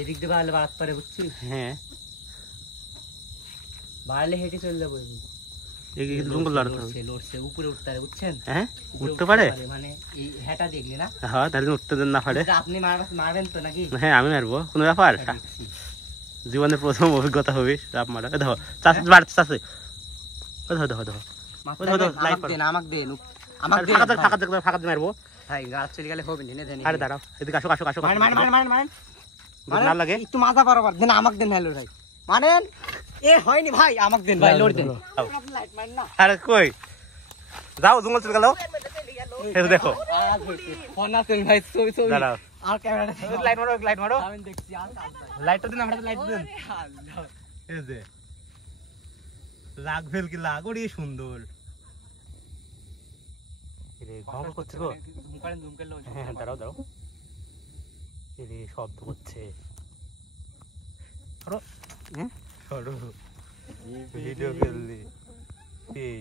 এদিক দিয়ে বাড়লে বাড়াতে পারে বুঝছিস? হ্যাঁ বাড়লে হেঁটে চলে যাবো। লড়ছে উপরে উঠতে পারে বুঝছেন? হ্যাঁ উঠতে পারে মানে এই হেঁটা দেখলি না? হ্যাঁ তাহলে উঠতে দেন না পারে। আপনি মারবেন তো নাকি? হ্যাঁ আমি মারবো, কোনো ব্যাপার? জীবনের প্রথম অভিজ্ঞতা হবে সাপ মারা। দেখো চাষে বাড়ছে চাষে, দেখো দেখো দেখো ফাঁকা মারবো। ভাই গাছ চলে গেলে হবে না। আরে দাঁড়াও, এদিকে আসো আসো আসো। মারেন লাগে একটু মাথা বরাবর দেন, আমাকে দেন। হ্যালো ভাই মারেন। এ হয়নি ভাই, আমাকে দেন ভাই, লড় দেন। আরে কই যাও, জঙ্গল চলে গেল। দেখো ফোন আছে ভাই, ছবি ছবি। দাঁড়াও আর ক্যামেরা লাইট মারো, লাইট মারো। আমি দেখছি আর লাইটটা দিন, আমরা লাইট দিন। এই যে লাগ ফেল কি লাগ, ওরে সুন্দর। রে ঘম করছে গো। জুম করেন, জুম করলে। হ্যাঁ দাঁড়াও দাঁড়াও, রে শব্দ হচ্ছে। সরো, হ্যাঁ সরো, ভিডিও করলি এই